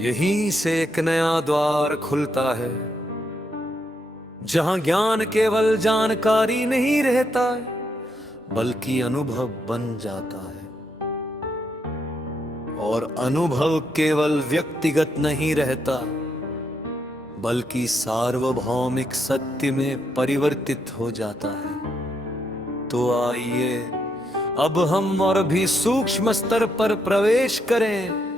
यहीं से एक नया द्वार खुलता है, जहां ज्ञान केवल जानकारी नहीं रहता है बल्कि अनुभव बन जाता है। और अनुभव केवल व्यक्तिगत नहीं रहता बल्कि सार्वभौमिक सत्य में परिवर्तित हो जाता है। तो आइए अब हम और भी सूक्ष्म स्तर पर प्रवेश करें।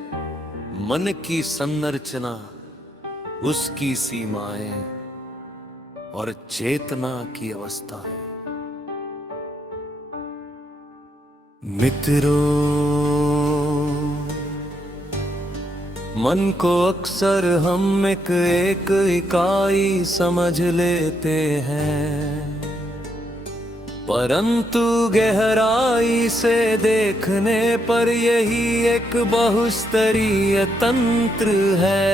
मन की संरचना, उसकी सीमाएं और चेतना की अवस्था है। मित्रों, मन को अक्सर हम एक इकाई समझ लेते हैं, परंतु गहराई से देखने पर यही एक बहुस्तरीय तंत्र है।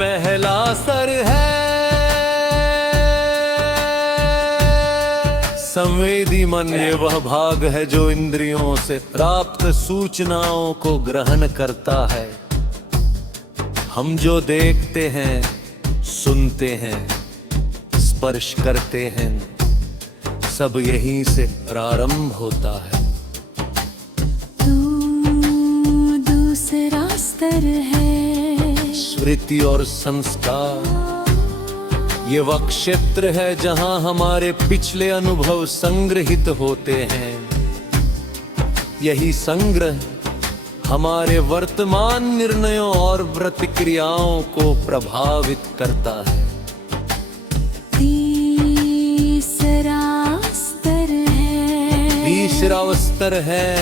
पहला स्तर है संवेदी मन। ये वह भाग है जो इंद्रियों से प्राप्त सूचनाओं को ग्रहण करता है। हम जो देखते हैं, सुनते हैं, स्पर्श करते हैं, सब यहीं से प्रारंभ होता है। तू दूसरा स्तर है स्मृति और संस्कार। ये वह क्षेत्र है जहां हमारे पिछले अनुभव संग्रहित होते हैं। यही संग्रह हमारे वर्तमान निर्णयों और प्रतिक्रियाओं को प्रभावित करता है। तीसरा स्तर है तीसरा स्तर है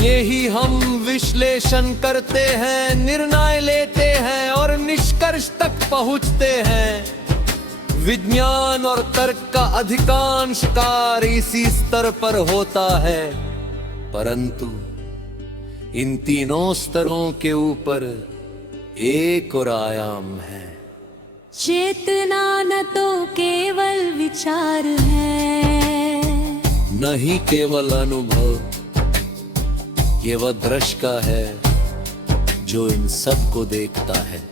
यही हम विश्लेषण करते हैं, निर्णय लेते हैं और निष्कर्ष तक पहुंचते हैं। विज्ञान और तर्क का अधिकांश कार्य इसी स्तर पर होता है, परंतु इन तीनों स्तरों के ऊपर एक और आयाम है। चेतना न तो केवल विचार है, नहीं केवल अनुभव, ये वह दृश्य का है जो इन सब को देखता है।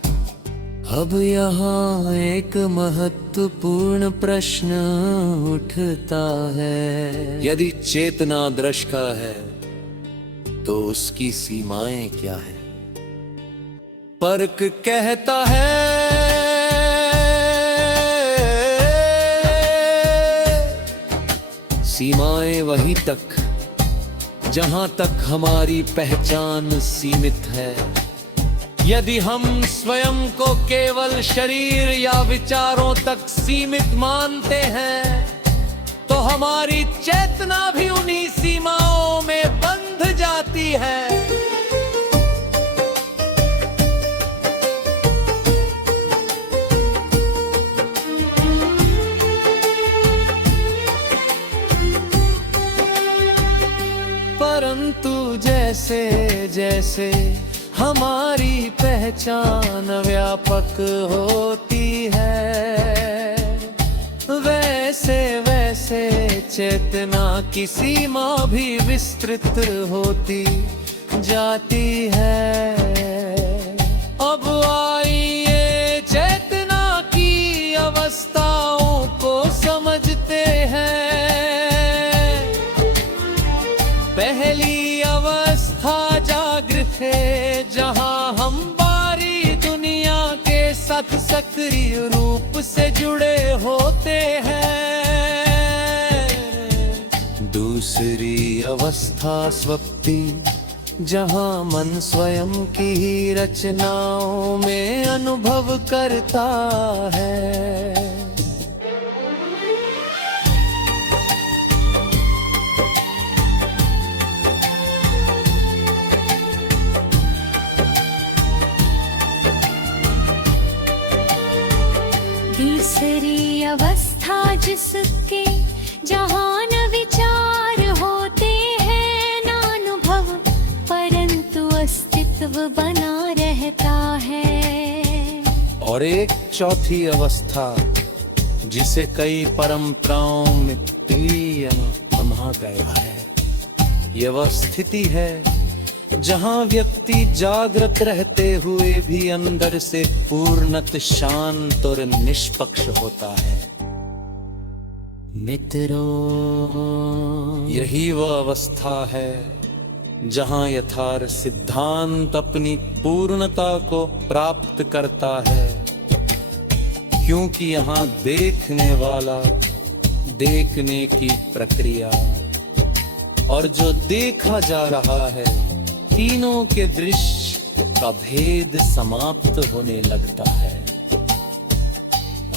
अब यहाँ एक महत्वपूर्ण प्रश्न उठता है। यदि चेतना दृश्य का है तो उसकी सीमाएं क्या है? तर्क कहता है सीमाएं वहीं तक जहां तक हमारी पहचान सीमित है। यदि हम स्वयं को केवल शरीर या विचारों तक सीमित मानते हैं तो हमारी चेतना भी उन्हीं सीमाओं में बंध जाती है। परंतु जैसे जैसे हमारी पहचान व्यापक होती है, वैसे वैसे चेतना की सीमा भी विस्तृत होती जाती है। अब आइए चेतना की अवस्थाओं को समझते हैं। पहली अवस्था जागृत है, जहां हम बाहरी दुनिया के साथ सक्रिय रूप से जुड़े होते हैं। दूसरी अवस्था स्वप्ति, जहां मन स्वयं की ही रचनाओं में अनुभव करता है। तीसरी अवस्था जिसके जहां न विचार होते हैं न अनुभव, परंतु अस्तित्व बना रहता है। और एक चौथी अवस्था जिसे कई परंपराओं में तृतीय गया है। ये वह स्थिति है जहां व्यक्ति जागृत रहते हुए भी अंदर से पूर्णत शांत और निष्पक्ष होता है। मित्रों, यही वह अवस्था है जहां यथार्थ सिद्धांत अपनी पूर्णता को प्राप्त करता है, क्योंकि यहाँ देखने वाला, देखने की प्रक्रिया और जो देखा जा रहा है, तीनों के दृश्य का भेद समाप्त होने लगता है।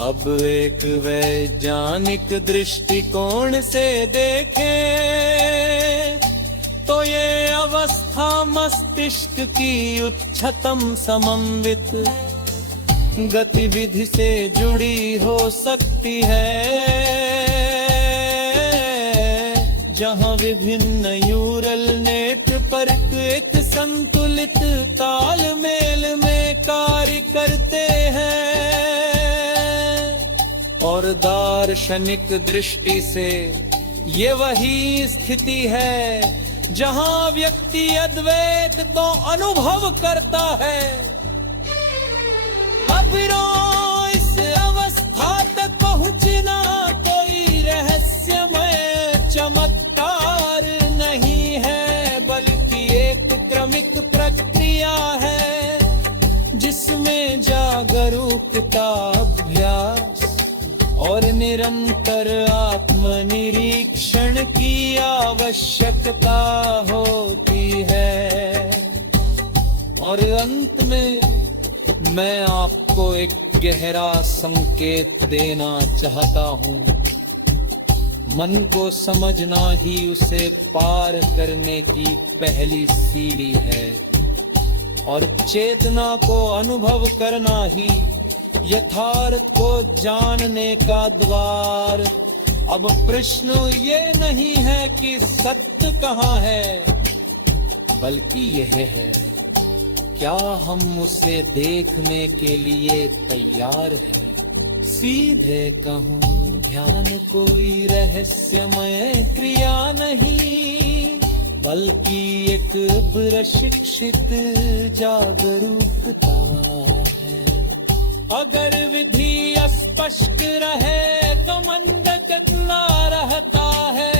अब एक वैज्ञानिक दृष्टिकोण से देखें तो ये अवस्था मस्तिष्क की उच्चतम समन्वित गतिविधि से जुड़ी हो सकती है, जहां विभिन्न न्यूरल नेटवर्क एक संतुलित तालमेल में कार्य करते हैं। और दार्शनिक दृष्टि से ये वही स्थिति है जहां व्यक्ति अद्वैत को अनुभव करता है। अबिरो इस अवस्था तक पहुंचना कोई रहस्यमय चमत्कार नहीं है, बल्कि एक क्रमिक प्रक्रिया है जिसमें जागरूकता, अभ्यास और निरंतर आत्मनिरीक्षण की आवश्यकता होती है। और अंत में मैं आपको एक गहरा संकेत देना चाहता हूँ। मन को समझना ही उसे पार करने की पहली सीढ़ी है, और चेतना को अनुभव करना ही यथार्थ को जानने का द्वार। अब प्रश्न ये नहीं है कि सत्य कहाँ है, बल्कि यह है क्या हम उसे देखने के लिए तैयार हैं। सीधे कहूँ, ध्यान कोई रहस्यमय क्रिया नहीं, बल्कि एक प्रशिक्षित जागरूकता है। अगर विधि अस्पष्ट रहे तो मन गतला रहता है,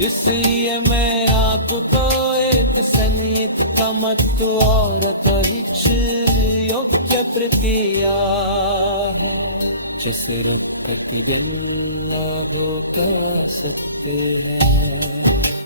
इसलिए मैं आपको एक संयत कमत और अतहिक्ष योग्य प्रक्रिया है, जिसे रोक प्रतिदिन लागू कर सकते हैं।